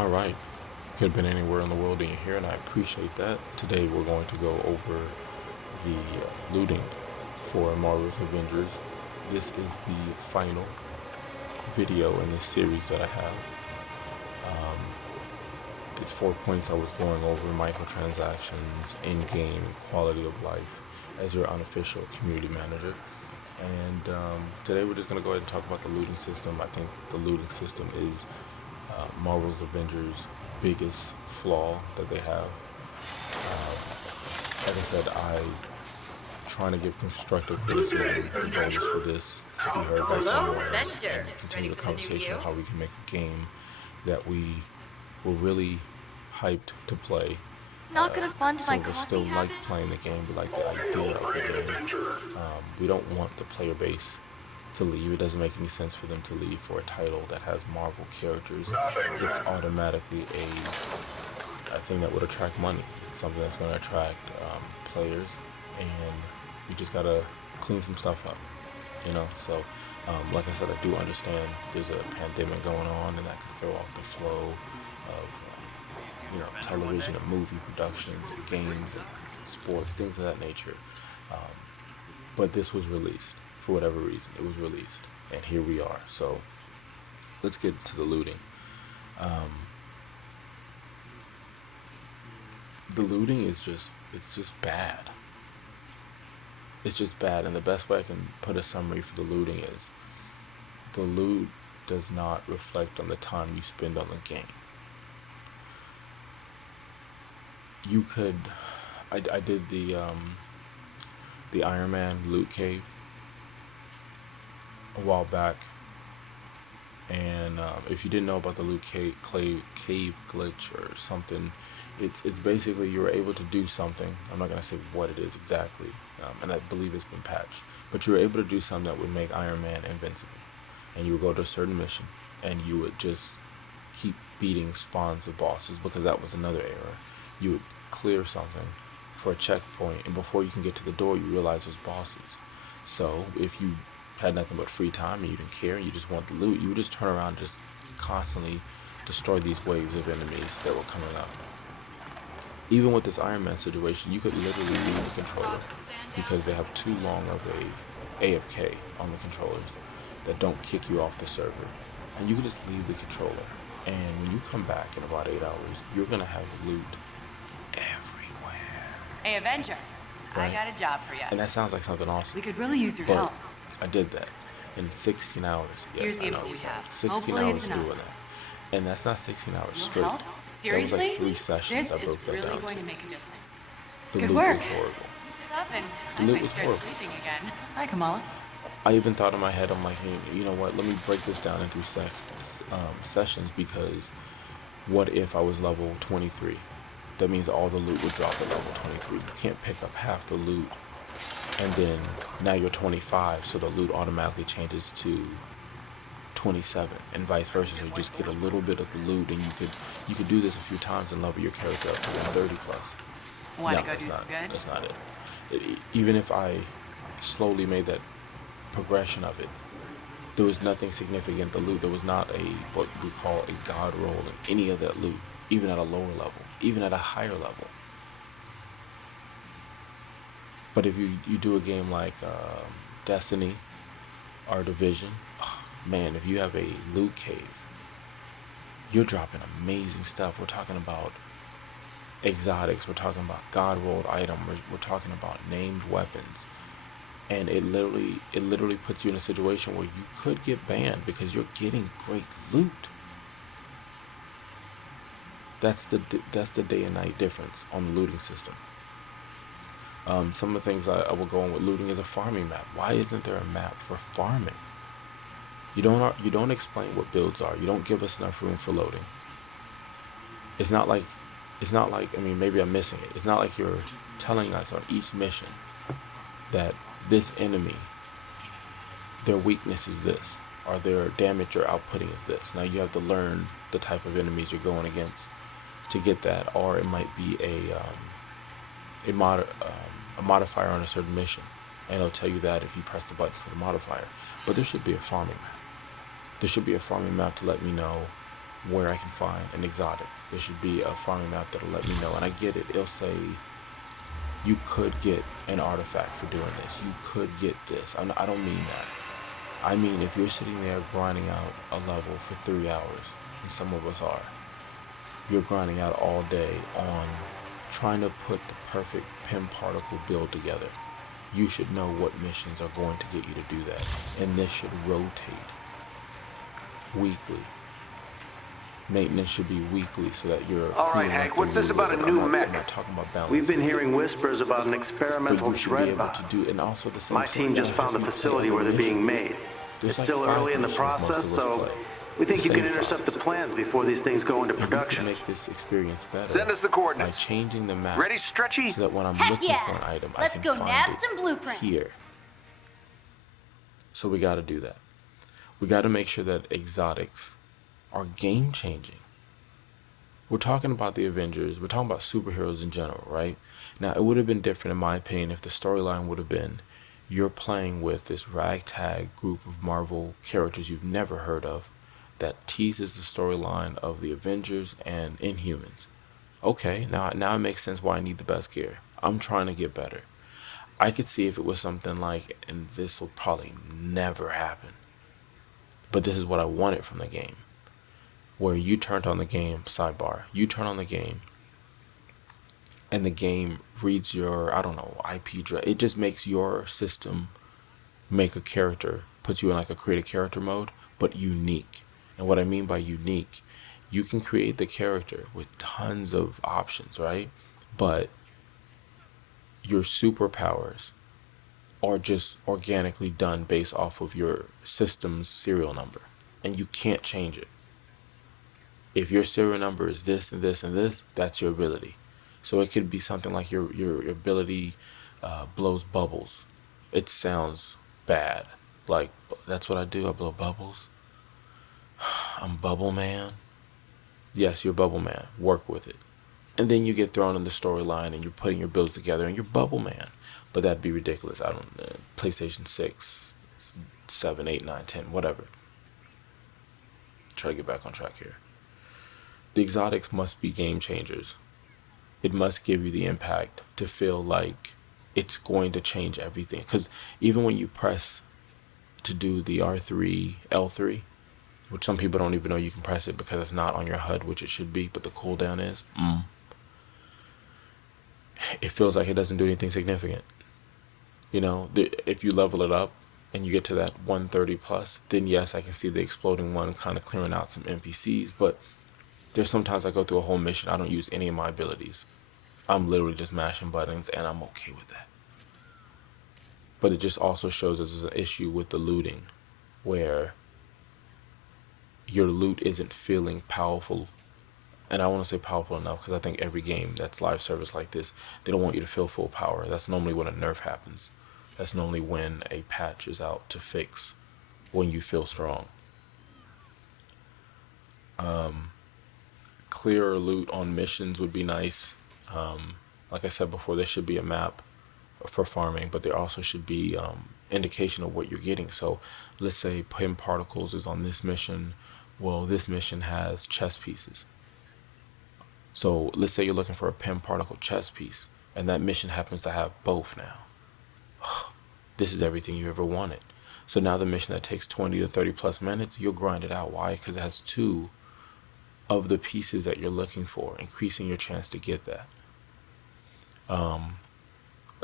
All right. Could have been anywhere in the world and you're here, and I appreciate that. Today we're going to go over the looting for Marvel's Avengers. This is the final video in this series that I have. It's 4 points I was going over: microtransactions, in-game, quality of life, as your unofficial community manager. And today we're just going to go ahead and talk about the looting system. I think the looting system is Marvel's Avengers' biggest flaw that they have. Like I said, I'm trying to give constructive criticism and bonus for this to be heard by someone and continue the conversation on how we can make a game that we were really hyped to play. Not gonna fund my Some of us coffee still like habit? playing the game, we like the idea of the game. We don't want the player base to leave. It doesn't make any sense for them to leave for a title that has Marvel characters. It's automatically a thing that would attract money. It's something that's going to attract players, and you just gotta clean some stuff up, you know. So, like I said, I do understand there's a pandemic going on, and that can throw off the flow of television and movie productions, and games, and sports, things of that nature. Um, but this was released for whatever reason. It was released, and here we are. So let's get to the looting. Um, the looting is just bad. It's just bad, and the best way I can put a summary for the looting is the loot does not reflect on the time you spend on the game. You could, I did the Iron Man loot cave a while back, and if you didn't know about the loot cave glitch or something, it's basically you were able to do something. I'm not gonna say what it is exactly, and I believe it's been patched. But you were able to do something that would make Iron Man invincible, and you would go to a certain mission, and you would just keep beating spawns of bosses because that was another error. You would clear something for a checkpoint, and before you can get to the door, you realize there's bosses. So if you had nothing but free time and you didn't care, and you just want the loot, you would just turn around and just constantly destroy these waves of enemies that were coming up. Even with this Iron Man situation, you could literally leave the controller because they have too long of a AFK on the controllers that don't kick you off the server. And you can just leave the controller. And when you come back in about 8 hours, you're going to have loot everywhere. Hey, Avenger, I Right? got a job for you. And that sounds like something awesome. We could really use your But help. I did that in 16 hours. Yes, Here's the I know. info we have. 16 Hopefully hours it's doing enough. that. And that's not 16 hours You'll straight. help? That was like Seriously? 3 sessions This I is broke that really down going to. to make a difference. The Good loot work. was horrible. Nothing. The I loot might was start horrible. sleeping again. Hi, Kamala. I even thought in my head, I'm like, you know what? Let me break this down into sessions, because what if I was level 23? That means all the loot would drop at level 23. You can't pick up half the loot, and then now you're 25, so the loot automatically changes to 27, and vice versa. So you just get a little bit of the loot, and you could do this a few times and level your character up to 130 plus. Want No, to go do some good? that's not it. Even if I slowly made that progression of it, there was nothing significant. The loot, there was not a what we call a god roll in any of that loot, even at a lower level, even at a higher level. But if you do a game like Destiny or Division, oh, man, if you have a loot cave, you're dropping amazing stuff. We're talking about exotics, we're talking about god rolled items, we're talking about named weapons, and it literally puts you in a situation where you could get banned because you're getting great loot. That's the day and night difference on the looting system. Some of the things I will go on with looting is a farming map. Why isn't there a map for farming? You don't explain what builds are. You don't give us enough room for loading. It's not like I mean, maybe I'm missing it. It's not like you're telling us on each mission that this enemy, their weakness is this, or their damage or outputting is this. Now you have to learn the type of enemies you're going against to get that, or it might be a modifier on a certain mission, and it'll tell you that if you press the button for the modifier. But there should be a farming map. There should be a farming map to let me know where I can find an exotic. There should be a farming map that'll let me know. And I get it. It'll say you could get an artifact for doing this. You could get this. I don't mean that. I mean, if you're sitting there grinding out a level for 3 hours, and some of us are, you're grinding out all day on trying to put the perfect pin particle build together. You should know what missions are going to get you to do that. And this should rotate weekly. Maintenance should be weekly so that you're All right, cleaning Hank, up the what's this losers. about a new I'm mech? not talking about balance. We've been hearing whispers about an But experimental you should be dread able to bot. do, and also the same. My team just found the facility where they're being made. There's It's like still 5 early in the missions process, most of us so play. we think The you can same intercept the 5. plans before these things go into And you production. can make this experience better. Send us the by coordinates. changing the map. Ready, Stretchy? So that when I'm Heck looking yeah! for an item, Let's I can go find nab it some blueprints. here. So we got to do that. We got to make sure that exotics are game changing. We're talking about the Avengers. We're talking about superheroes in general, right? Now, it would have been different, in my opinion, if the storyline would have been you're playing with this ragtag group of Marvel characters you've never heard of that teases the storyline of the Avengers and Inhumans. Okay, now it makes sense why I need the best gear. I'm trying to get better. I could see if it was something like, and this will probably never happen, but this is what I wanted from the game, where you turned on the game, sidebar, you turn on the game, and the game reads your, I don't know, IP address. It just makes your system make a character, puts you in like a create a character mode, but unique. And what I mean by unique, you can create the character with tons of options, right? But your superpowers are just organically done based off of your system's serial number, and you can't change it. If your serial number is this and this and this, that's your ability. So it could be something like your ability blows bubbles. It sounds bad. Like, that's what I do. I blow bubbles. I'm Bubble Man. Yes, you're Bubble Man. Work with it. And then you get thrown in the storyline and you're putting your builds together and you're Bubble Man. But that'd be ridiculous. I don't PlayStation 6, 7, 8, 9, 10, whatever. Try to get back on track here. The exotics must be game changers. It must give you the impact to feel like it's going to change everything. Because even when you press to do the R3, L3, which some people don't even know you can press it because it's not on your HUD, which it should be, but the cooldown is, it feels like it doesn't do anything significant. You know, if you level it up and you get to that 130 plus, then yes, I can see the exploding one kind of clearing out some NPCs, but there's sometimes I go through a whole mission, I don't use any of my abilities. I'm literally just mashing buttons, and I'm okay with that. But it just also shows us an issue with the looting, where your loot isn't feeling powerful. And I want to say powerful enough because I think every game that's live service like this, they don't want you to feel full power. That's normally when a nerf happens. That's normally when a patch is out to fix when you feel strong. Clearer loot on missions would be nice. Like I said before, there should be a map for farming, but there also should be indication of what you're getting. So let's say pin particles is on this mission. Well, this mission has chest pieces. So let's say you're looking for a pin particle chest piece, and that mission happens to have both now. This is everything you ever wanted. So now the mission that takes 20 to 30 plus minutes, you'll grind it out. Why? Because it has 2 of the pieces that you're looking for, increasing your chance to get that. I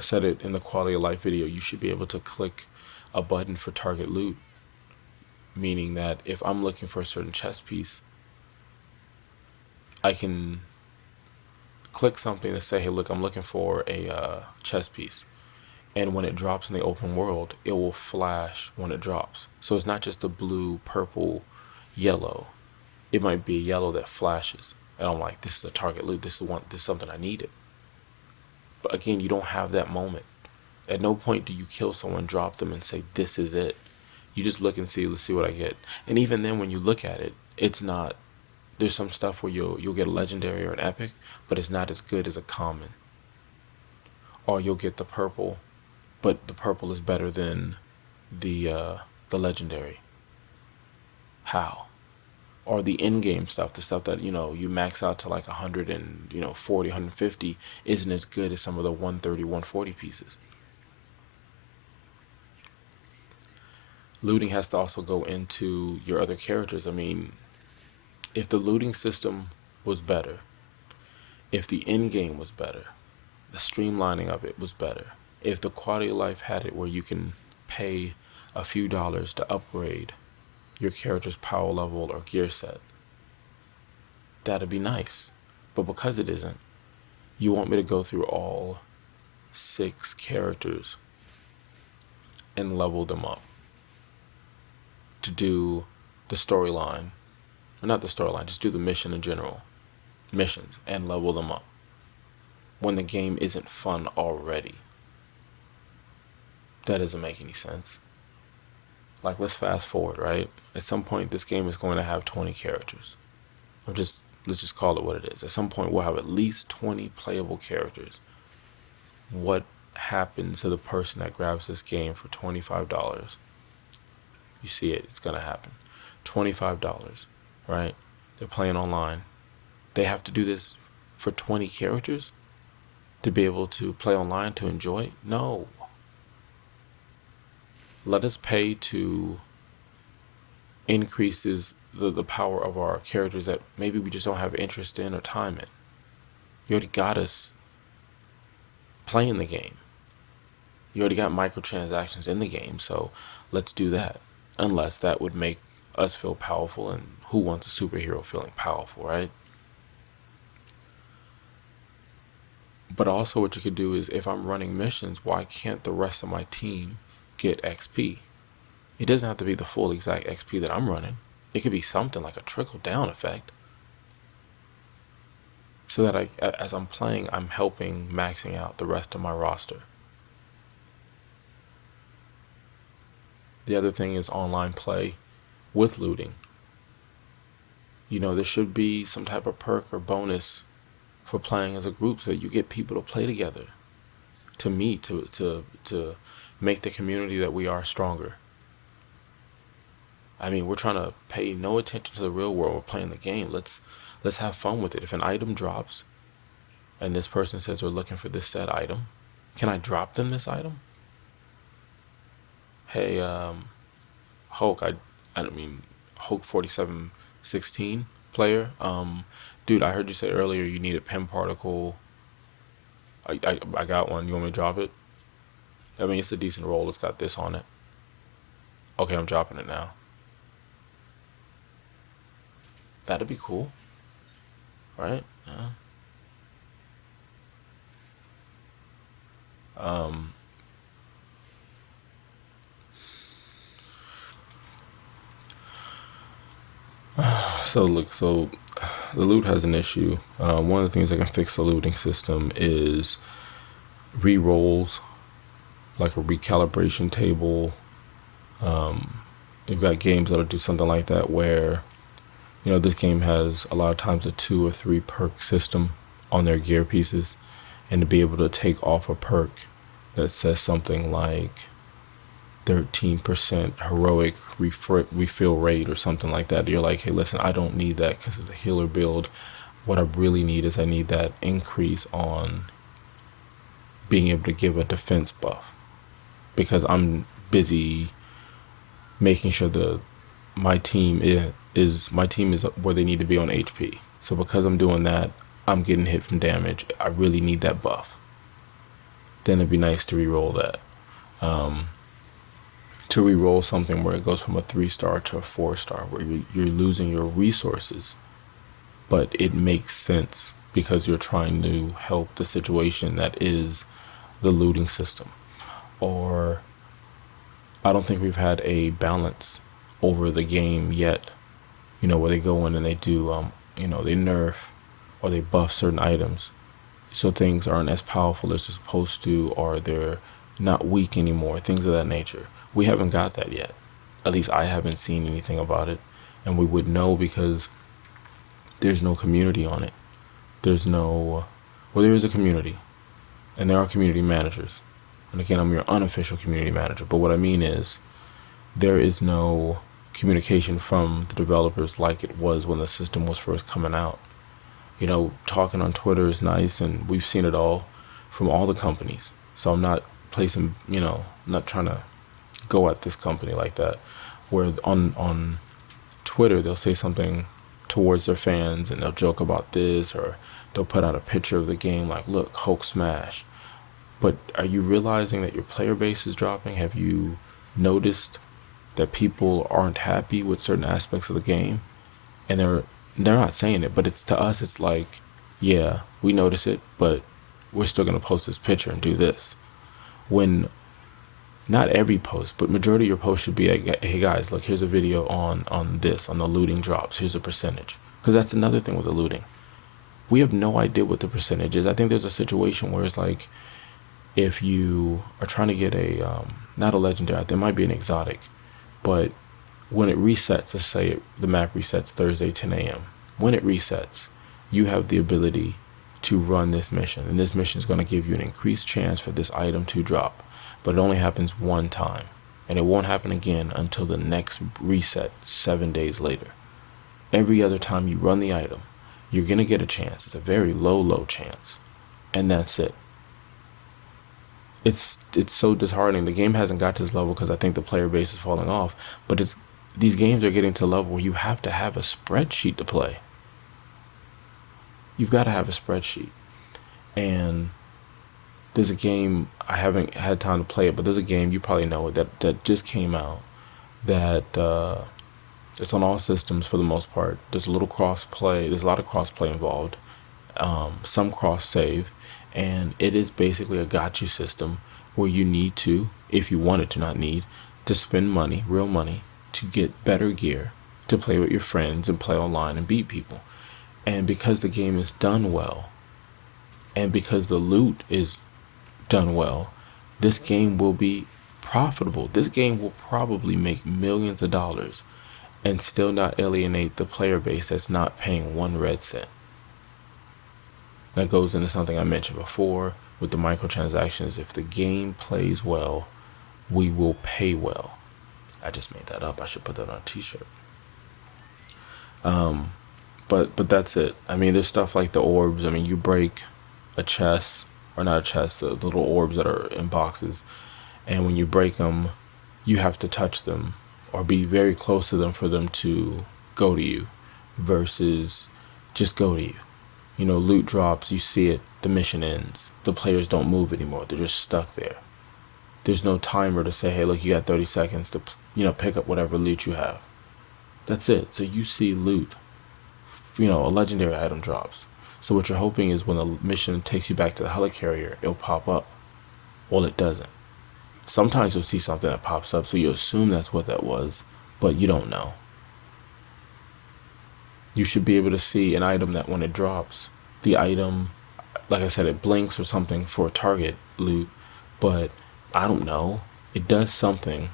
said it in the quality of life video, you should be able to click a button for target loot, meaning that if I'm looking for a certain chest piece, I can click something to say, hey, look, I'm looking for a chest piece. And when it drops in the open world, it will flash when it drops. So it's not just the blue, purple, yellow. It might be a yellow that flashes. And I'm like, this is the target loot. This is something I needed. But again, you don't have that moment. At no point do you kill someone, drop them, and say, this is it. You just look and see, let's see what I get. And even then, when you look at it, it's not, there's some stuff where you'll get a legendary or an epic, but it's not as good as a common. Or you'll get the purple, but the purple is better than the legendary. How? or the in-game stuff, the stuff that you max out to like 100 and 40, 150, isn't as good as some of the 130, 140 pieces. Looting has to also go into your other characters. I mean, if the looting system was better, if the end game was better, the streamlining of it was better, if the quality of life had it where you can pay a few dollars to upgrade your character's power level or gear set, that'd be nice. But because it isn't, you want me to go through all 6 characters and level them up to do the storyline, or not the storyline, just do the mission in general, missions, and level them up when the game isn't fun already. That doesn't make any sense. Like, let's fast forward, right? At some point, this game is going to have 20 characters. Let's just call it what it is. At some point, we'll have at least 20 playable characters. What happens to the person that grabs this game for $25? You see it, it's gonna happen. $25, right? They're playing online. They have to do this for 20 characters to be able to play online to enjoy it? No. Let us pay to increase the power of our characters that maybe we just don't have interest in or time in. You already got us playing the game. You already got microtransactions in the game, so let's do that. Unless that would make us feel powerful, and who wants a superhero feeling powerful, right? But also what you could do is, if I'm running missions, why can't the rest of my team get XP? It doesn't have to be the full exact XP that I'm running. It could be something like a trickle down effect. So that as I'm playing, I'm helping maxing out the rest of my roster. The other thing is online play with looting. There should be some type of perk or bonus for playing as a group so that you get people to play together, to meet, to make the community that we are stronger. I mean, we're trying to pay no attention to the real world. We're playing the game. Let's have fun with it. If an item drops and this person says they're looking for this said item, can I drop them this item? Hey, Hulk, I don't mean Hulk 4716 player. Dude, I heard you say earlier you need a pin particle. I got one. You want me to drop it? I mean, it's a decent roll. It's got this on it. Okay, I'm dropping it now. That'd be cool, right? Um, so the loot has an issue. One of the things that can fix the looting system is re-rolls, like a recalibration table. You've got games that'll do something like that where, this game has a lot of times a 2 or 3 perk system on their gear pieces, and to be able to take off a perk that says something like 13% heroic refill rate or something like that. You're like, hey, listen, I don't need that because it's a healer build. What I really need is I need that increase on being able to give a defense buff, because I'm busy making sure my team is where they need to be on HP. So because I'm doing that, I'm getting hit from damage. I really need that buff. Then it'd be nice to re-roll that. To re-roll something where it goes from a 3-star to a 4-star, where you're losing your resources, but it makes sense because you're trying to help the situation that is the looting system. Or I don't think we've had a balance over the game yet, where they go in and they do, they nerf or they buff certain items so things aren't as powerful as they're supposed to, or they're not weak anymore, things of that nature. We haven't got that yet. At least I haven't seen anything about it, and we would know because there's no community on it. There is a community, and there are community managers. And again, I'm your unofficial community manager, but what I mean is there is no communication from the developers like it was when the system was first coming out. You know, talking on Twitter is nice, and we've seen it all from all the companies. So I'm not placing, you know, not trying to go at this company like that. Where on Twitter they'll say something towards their fans and they'll joke about this, or they'll put out a picture of the game like, look, Hulk smash. But are you realizing that your player base is dropping? Have you noticed that people aren't happy with certain aspects of the game? And they're not saying it, but it's to us it's like, yeah, we notice it, but we're still going to post this picture and do this. When not every post, but majority of your posts should be like, hey guys, look, here's a video on this, on the looting drops. Here's a percentage. Because that's another thing with the looting. We have no idea what the percentage is. I think there's a situation where it's like, if you are trying to get a, not a legendary, there might be an exotic, but when it resets, let's say the map resets Thursday 10 a.m. When it resets, you have the ability to run this mission, and this mission is going to give you an increased chance for this item to drop, but it only happens one time, and it won't happen again until the next reset 7 days later. Every other time you run the item, you're going to get a chance. It's a very low chance, and that's it. It's so disheartening. The game hasn't got to this level because I think the player base is falling off, but these games are getting to a level where you have to have a spreadsheet to play. You've got to have a spreadsheet. And there's a game, I haven't had time to play it, but there's a game, you probably know it, that just came out that it's on all systems for the most part. There's a little cross play. There's a lot of cross play involved. Some cross save, and it is basically a gotcha system where you need to, if you wanted to, not need, to spend money, real money, to get better gear, to play with your friends and play online and beat people. And because the game is done well, and because the loot is done well, this game will be profitable. This game will probably make millions of dollars and still not alienate the player base that's not paying one red cent. That goes into something I mentioned before with the microtransactions. If the game plays well, we will pay well. I just made that up. I should put that on a t-shirt. But that's it. I mean, there's stuff like the orbs. I mean, you break a chest, or not a chest, the little orbs that are in boxes, and when you break them, you have to touch them or be very close to them for them to go to you, versus just go to you. You know, loot drops, you see it, the mission ends. The players don't move anymore. They're just stuck there. There's no timer to say, hey, look, you got 30 seconds to, you know, pick up whatever loot you have. That's it. So you see loot, you know, a legendary item drops. So what you're hoping is when the mission takes you back to the helicarrier, it'll pop up. Well, it doesn't. Sometimes you'll see something that pops up, so you assume that's what that was, but you don't know. You should be able to see an item that when it drops, the item, like I said, it blinks or something for a target loot, but I don't know, it does something,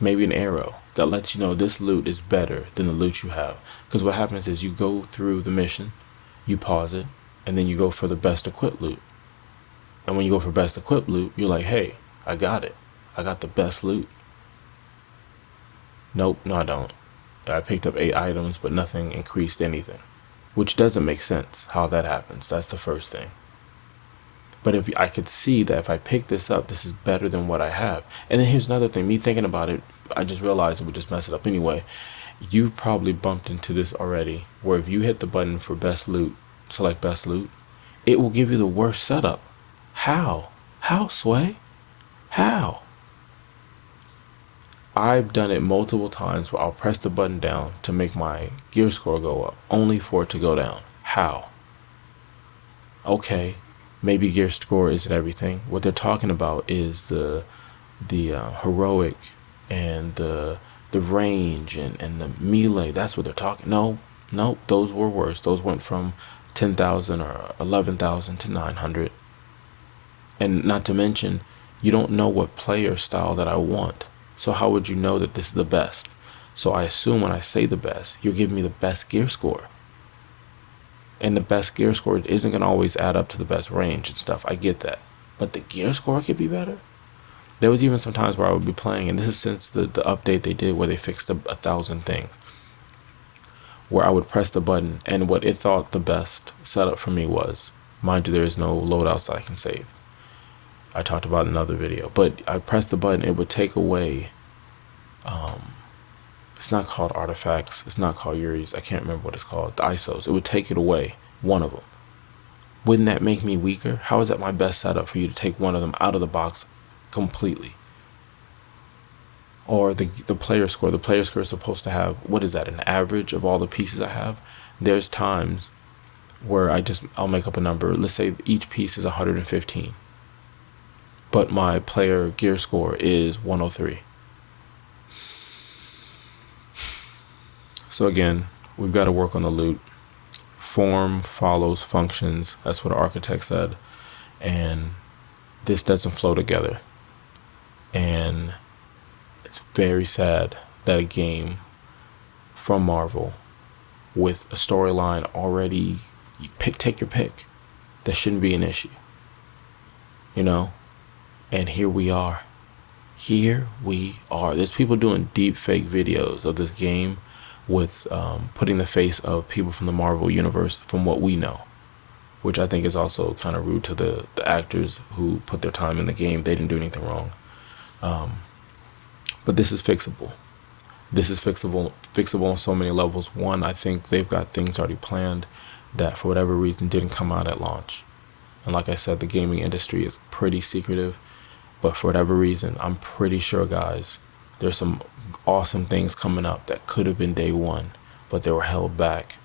maybe an arrow, that lets you know this loot is better than the loot you have. Because what happens is you go through the mission, you pause it, and then you go for the best equipped loot. And when you go for best equipped loot, you're like, hey, I got it. I got the best loot. Nope, no I don't. I picked up 8 items, but nothing increased anything. Which doesn't make sense how that happens. That's the first thing. But if I could see that if I pick this up, this is better than what I have. And then here's another thing. Me thinking about it, I just realized it would just mess it up anyway. You've probably bumped into this already, where if you hit the button for best loot, select best loot, it will give you the worst setup. How? How, Sway? How? I've done it multiple times where I'll press the button down to make my gear score go up, only for it to go down. How? Okay, maybe gear score isn't everything. What they're talking about is the heroic and the range and the melee. That's what they're talking. No, those were worse. Those went from 10,000 or 11,000 to 900. And not to mention, you don't know what player style that I want. So how would you know that this is the best? So I assume when I say the best, you're giving me the best gear score. And the best gear score isn't going to always add up to the best range and stuff. I get that. But the gear score could be better? There was even some times where I would be playing, and this is since the update they did where they fixed a thousand things, where I would press the button, and what it thought the best setup for me was, mind you, there is no loadouts that I can save. I talked about in another video, but I pressed the button, it would take away, it's not called artifacts, it's not called Yuri's, I can't remember what it's called, the ISOs. It would take it away, one of them. Wouldn't that make me weaker? How is that my best setup for you to take one of them out of the box completely? Or the player score. The player score is supposed to have, what is that, an average of all the pieces I have? There's times where I'll make up a number. Let's say each piece is 115. But my player gear score is 103. So again, we've got to work on the loot. Form follows functions. That's what the architect said. And this doesn't flow together. And it's very sad that a game from Marvel with a storyline already, take your pick, that shouldn't be an issue. You know? And here we are. Here we are. There's people doing deep fake videos of this game with putting the face of people from the Marvel universe from what we know, which I think is also kind of rude to the actors who put their time in the game. They didn't do anything wrong. But this is fixable. This is fixable on so many levels. One, I think they've got things already planned that for whatever reason didn't come out at launch. And like I said, the gaming industry is pretty secretive, but for whatever reason, I'm pretty sure, guys, there's some awesome things coming up that could have been day one, but they were held back.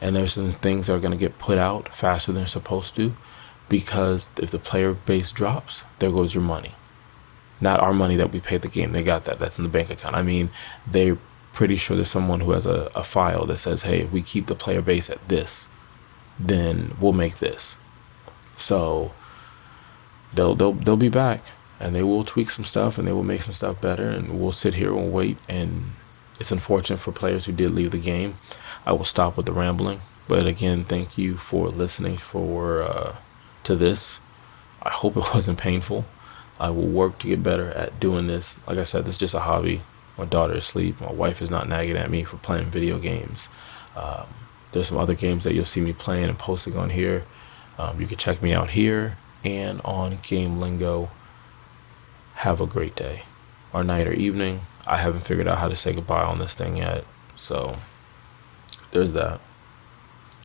And there's some things that are going to get put out faster than they're supposed to, because if the player base drops, there goes your money. Not our money that we paid the game. They got that. That's in the bank account. I mean, they're pretty sure there's someone who has a file that says, hey, if we keep the player base at this, then we'll make this. So they'll be back, and they will tweak some stuff, and they will make some stuff better, and we'll sit here and wait. And it's unfortunate for players who did leave the game. I will stop with the rambling, but again, thank you for listening to this. I hope it wasn't painful. I will work to get better at doing this. Like I said, this is just a hobby. My daughter is asleep. My wife is not nagging at me for playing video games. There's some other games that you'll see me playing and posting on here. You can check me out here and on Game Lingo. Have a great day, or night, or evening. I haven't figured out how to say goodbye on this thing yet, so there's that.